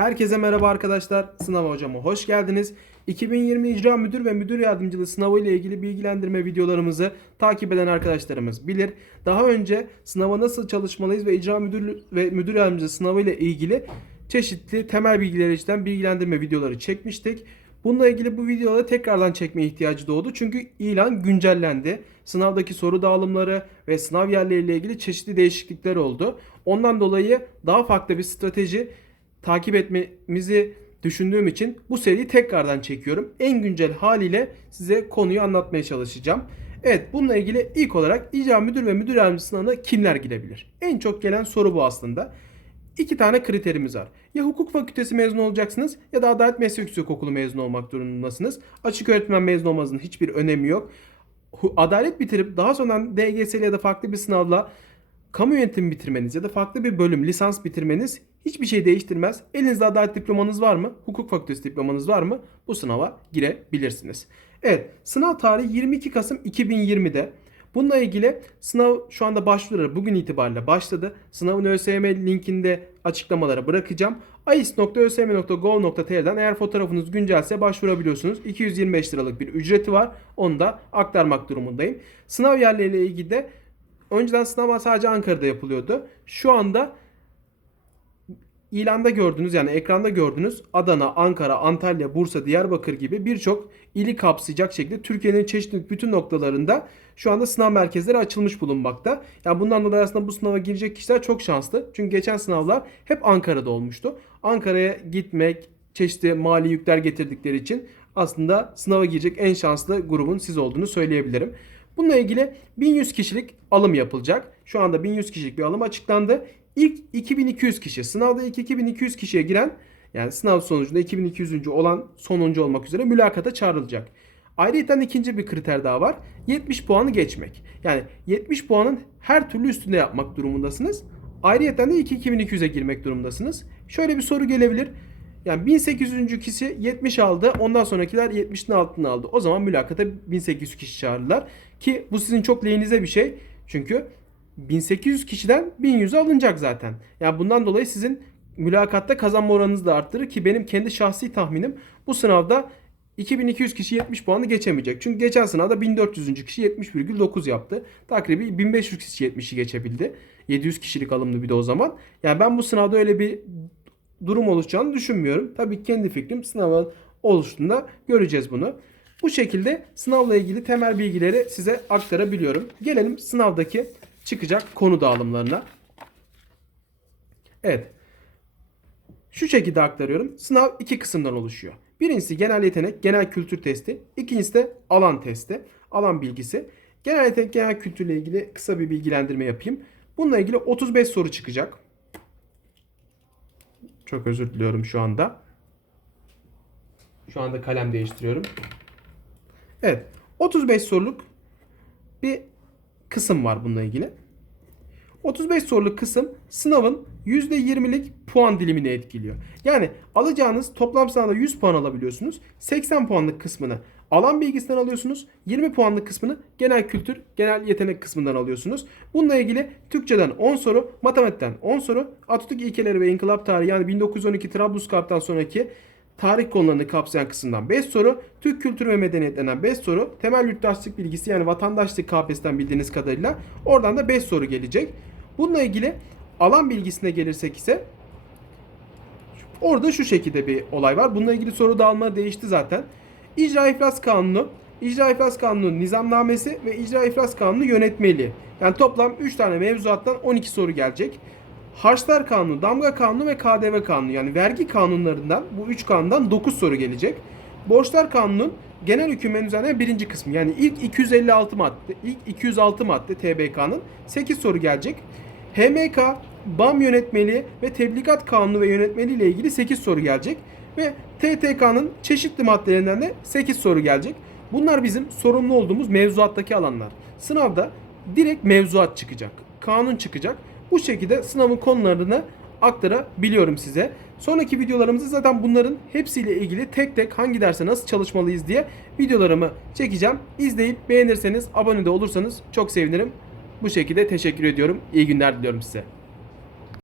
Herkese merhaba arkadaşlar. Sınav hocama hoş geldiniz. 2020 İcra Müdür ve Müdür Yardımcılığı sınavı ile ilgili bilgilendirme videolarımızı takip eden arkadaşlarımız bilir. Daha önce sınava nasıl çalışmalıyız ve İcra Müdür ve Müdür Yardımcılığı sınavı ile ilgili çeşitli temel bilgileri içeren bilgilendirme videoları çekmiştik. Bununla ilgili bu videoda tekrardan çekme ihtiyacı doğdu. Çünkü ilan güncellendi. Sınavdaki soru dağılımları ve sınav yerleriyle ilgili çeşitli değişiklikler oldu. Ondan dolayı daha farklı bir strateji takip etmemizi düşündüğüm için bu seriyi tekrardan çekiyorum. En güncel haliyle size konuyu anlatmaya çalışacağım. Evet bununla ilgili ilk olarak icra müdür ve müdür yardımcısı sınavına kimler girebilir? En çok gelen soru bu aslında. İki tane kriterimiz var. Ya hukuk fakültesi mezunu olacaksınız ya da adalet meslek yüksek okulu mezunu olmak durumundasınız. Açık öğretmen mezunu olmanızın hiçbir önemi yok. Adalet bitirip daha sonra DGS'li ya da farklı bir sınavla kamu yönetimi bitirmeniz ya da farklı bir bölüm lisans bitirmeniz hiçbir şey değiştirmez. Elinizde adalet diplomanız var mı? Hukuk fakültesi diplomanız var mı? Bu sınava girebilirsiniz. Evet, sınav tarihi 22 Kasım 2020'de. Bununla ilgili sınav şu anda başvuruları bugün itibariyle başladı. Sınavın ÖSYM linkinde açıklamalara bırakacağım. ais.ösym.gov.tr'den eğer fotoğrafınız güncelse başvurabiliyorsunuz. 225 liralık bir ücreti var. Onu da aktarmak durumundayım. Sınav yerleriyle ilgili de önceden sınav sadece Ankara'da yapılıyordu. Şu anda ilanda gördüğünüz yani ekranda gördüğünüz Adana, Ankara, Antalya, Bursa, Diyarbakır gibi birçok ili kapsayacak şekilde Türkiye'nin çeşitli bütün noktalarında şu anda sınav merkezleri açılmış bulunmakta. Yani bundan dolayı aslında bu sınava girecek kişiler çok şanslı. Çünkü geçen sınavlar hep Ankara'da olmuştu. Ankara'ya gitmek, çeşitli mali yükler getirdikleri için aslında sınava girecek en şanslı grubun siz olduğunu söyleyebilirim. Bununla ilgili 1100 kişilik alım yapılacak. Şu anda 1100 kişilik bir alım açıklandı. İlk 2200 kişi, sınavda ilk 2200 kişiye giren yani sınav sonucunda 2200. olan sonuncu olmak üzere mülakata çağrılacak. Ayrıca ikinci bir kriter daha var. 70 puanı geçmek. Yani 70 puanın her türlü üstünde yapmak durumundasınız. Ayrıca de ilk 2200'e girmek durumundasınız. Şöyle bir soru gelebilir. Yani 1800. kişi 70 aldı. Ondan sonrakiler 70'in altına aldı. O zaman mülakata 1800 kişi çağırdılar. Ki bu sizin çok lehinize bir şey. Çünkü 1800 kişiden 1100 alınacak zaten. Yani bundan dolayı sizin mülakatta kazanma oranınızı da arttırır ki benim kendi şahsi tahminim bu sınavda 2200 kişi 70 puanı geçemeyecek. Çünkü geçen sınavda 1400. kişi 70,9 yaptı. Takribi 1500 kişi 70'i geçebildi. 700 kişilik alımlı bir de o zaman. Yani ben bu sınavda öyle bir durum oluşacağını düşünmüyorum. Tabii kendi fikrim sınavın oluştuğunda göreceğiz bunu. Bu şekilde sınavla ilgili temel bilgileri size aktarabiliyorum. Gelelim sınavdaki çıkacak konu dağılımlarına. Evet. Şu şekilde aktarıyorum. Sınav iki kısımdan oluşuyor. Birincisi genel yetenek, genel kültür testi. İkincisi de alan testi, alan bilgisi. Genel yetenek, genel kültürle ilgili kısa bir bilgilendirme yapayım. Bununla ilgili 35 soru çıkacak. Çok özür diliyorum şu anda. Şu anda kalem değiştiriyorum. Evet. 35 soruluk bir kısım var bununla ilgili. 35 soruluk kısım sınavın %20'lik puan dilimini etkiliyor. Yani alacağınız toplam sınavda 100 puan alabiliyorsunuz. 80 puanlık kısmını alan bilgisinden alıyorsunuz. 20 puanlık kısmını genel kültür, genel yetenek kısmından alıyorsunuz. Bununla ilgili Türkçeden 10 soru, matematikten 10 soru, Atatürk ilkeleri ve inkılap tarihi yani 1912 Trablusgarp'tan sonraki tarih konularını kapsayan kısımdan 5 soru, Türk kültürü ve medeniyetlerinden 5 soru, temel yurttaşlık bilgisi yani vatandaşlık KPSS'ten bildiğiniz kadarıyla oradan da 5 soru gelecek. Bununla ilgili alan bilgisine gelirsek ise orada şu şekilde bir olay var. Bununla ilgili soru dağılma değişti zaten. İcra İflas Kanunu, İcra İflas Kanunu nizamnamesi ve İcra İflas Kanunu yönetmeliği. Yani toplam 3 tane mevzuattan 12 soru gelecek. Harçlar Kanunu, Damga Kanunu ve KDV Kanunu yani vergi kanunlarından bu 3 kanundan 9 soru gelecek. Borçlar Kanunu'nun genel hükümlerin üzerine birinci kısmı yani ilk 256 madde, ilk 206 madde TBK'nın 8 soru gelecek. HMK, BAM yönetmeliği ve tebligat kanunu ve yönetmeliği ile ilgili 8 soru gelecek. Ve TTK'nın çeşitli maddelerinden de 8 soru gelecek. Bunlar bizim sorumlu olduğumuz mevzuattaki alanlar. Sınavda direkt mevzuat çıkacak. Kanun çıkacak. Bu şekilde sınavın konularını aktarabiliyorum size. Sonraki videolarımızda zaten bunların hepsiyle ilgili tek tek hangi derse nasıl çalışmalıyız diye videolarımı çekeceğim. İzleyip beğenirseniz, abone de olursanız çok sevinirim. Bu şekilde teşekkür ediyorum. İyi günler diliyorum size.